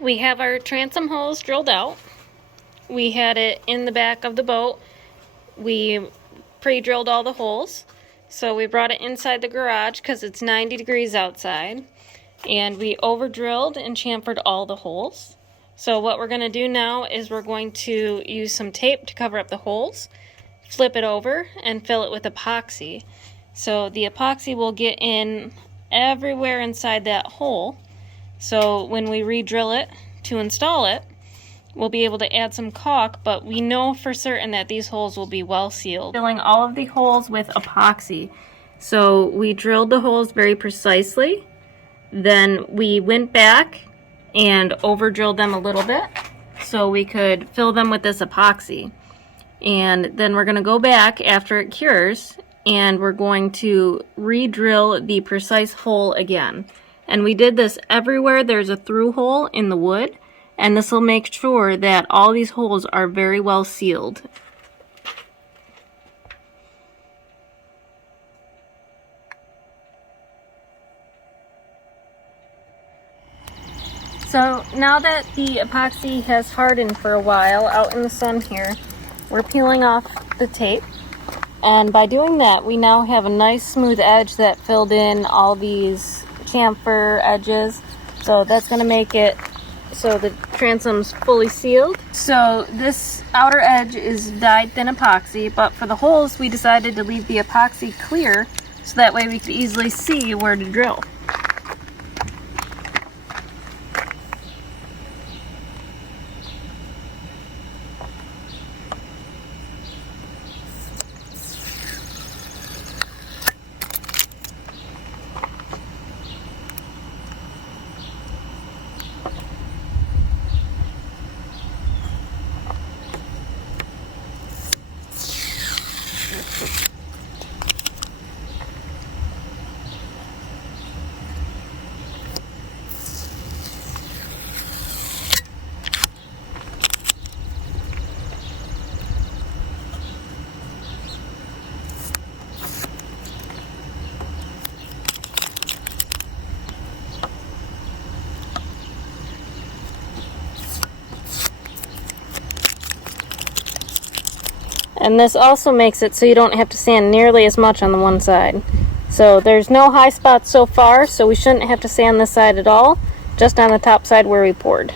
We have our transom holes drilled out. We had it in the back of the boat. We pre-drilled all the holes. So we brought it inside the garage because it's 90 degrees outside. And we over-drilled and chamfered all the holes. So what we're going to do now is we're going to use some tape to cover up the holes, flip it over, and fill it with epoxy. So the epoxy will get in everywhere inside that hole. So when we re-drill it to install it, we'll be able to add some caulk, but we know for certain that these holes will be well sealed. Filling all of the holes with epoxy. So we drilled the holes very precisely. Then we went back and over-drilled them a little bit so we could fill them with this epoxy. And then we're going to go back after it cures and we're going to re-drill the precise hole again. And we did this everywhere there's a through hole in the wood, and this will make sure that all these holes are very well sealed. So now that the epoxy has hardened for a while out in the sun here, we're peeling off the tape. And by doing that, we now have a nice smooth edge that filled in all these chamfer edges. So that's going to make it so the transom's fully sealed. So this outer edge is dyed thin epoxy, but for the holes we decided to leave the epoxy clear so that way we could easily see where to drill. And this also makes it so you don't have to sand nearly as much on the one side. So there's no high spots so far, so we shouldn't have to sand this side at all, just on the top side where we poured.